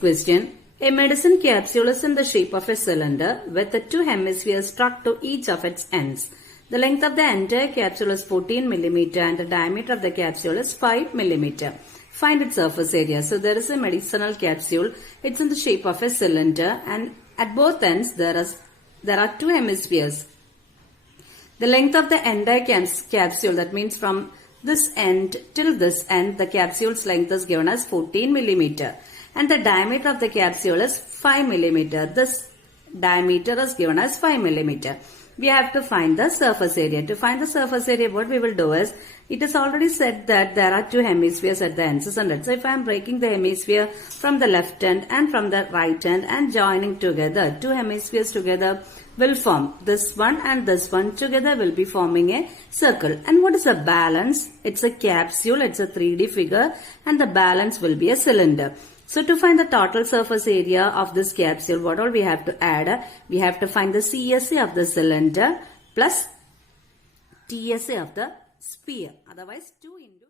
Question. A medicine capsule is in the shape of a cylinder with the two hemispheres stuck to each of its ends. The length of the entire capsule is 14 mm and the diameter of the capsule is 5 mm. Find its surface area. So there is a medicinal capsule. It's in the shape of a cylinder and at both ends there are two hemispheres. The length of the entire capsule, that means from this end till this end, the capsule's length is given as 14 mm. And the diameter of the capsule is 5 mm. This diameter is given as 5 mm. We have to find the surface area. To find the surface area, what we will do is, it is already said that there are two hemispheres at the ends, isn't it? So if I am breaking the hemisphere from the left end and from the right end and joining together, two hemispheres together will form. This one and this one together will be forming a circle. And what is the balance? It's a capsule, it's a 3D figure, and the balance will be a cylinder. So to find the total surface area of this capsule, what all we have to add? We have to find the Csa of the cylinder plus Tsa of the sphere. Otherwise 2 into.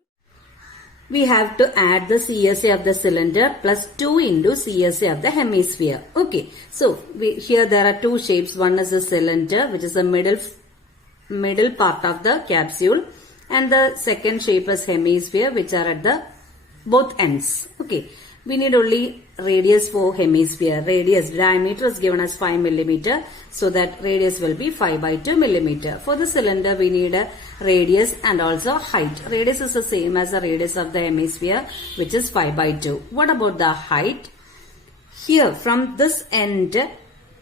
We have to add the Csa of the cylinder plus 2 into Csa of the hemisphere. Okay. So here there are two shapes. One is a cylinder, which is the middle part of the capsule, and the second shape is hemisphere, which are at the both ends. Okay. We need only radius for hemisphere. Radius, diameter is given as 5 mm. So that radius will be 5 by 2 mm. For the cylinder, we need a radius and also height. Radius is the same as the radius of the hemisphere, which is 5 by 2. What about the height? Here, from this end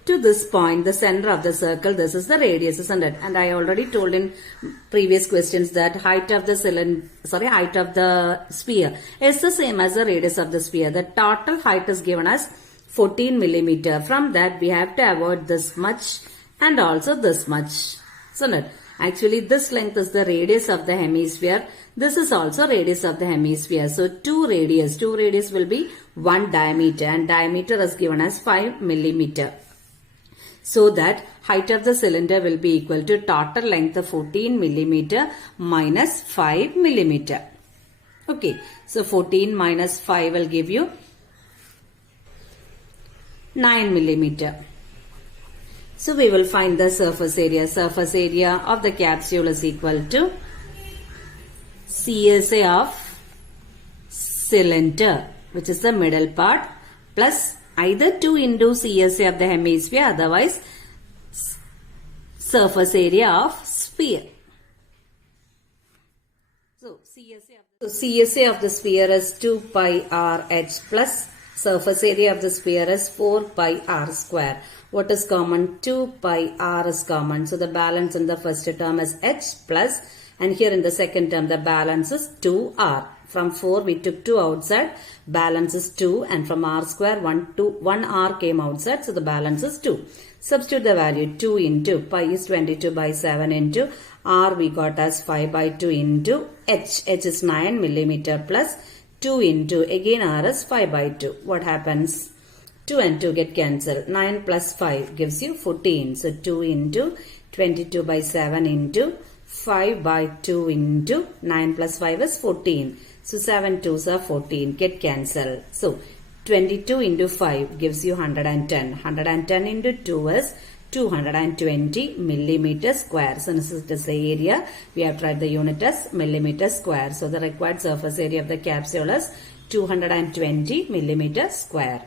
to this point, the center of the circle, this is the radius, isn't it? And I already told in previous questions that height of the sphere is the same as the radius of the sphere. The total height is given as 14 mm. From that, we have to avoid this much and also this much, isn't it? Actually, this length is the radius of the hemisphere. This is also radius of the hemisphere. So, two radius will be 1 diameter, and diameter is given as 5 mm. So that height of the cylinder will be equal to total length of 14 mm minus 5 mm. Okay, so 14 minus 5 will give you 9 mm. So we will find the surface area. Surface area of the capsule is equal to Csa of cylinder, which is the middle part, plus either 2 into Csa of the hemisphere, otherwise surface area of sphere. So Csa of the sphere is 2 pi r h plus surface area of the sphere is 4 pi r square. What is common? 2 pi r is common. So the balance in the first term is h plus, and here in the second term the balance is 2r. From 4 we took 2 outside, balance is 2, and from r square 1 r came outside, so the balance is 2. Substitute the value. 2 into pi is 22 by 7 into r we got as 5 by 2 into h. H is 9 mm plus 2 into, again r is 5 by 2. What happens? 2 and 2 get cancelled. 9 plus 5 gives you 14. So 2 into 22 by 7 into 5 by 2 into 9 plus 5 is 14. So 7 2s are 14. Get cancelled. So 22 into 5 gives you 110. 110 into 2 is 220 millimeter square. So this is the area. We have tried the unit as millimeter square. So the required surface area of the capsule is 220 millimeter square.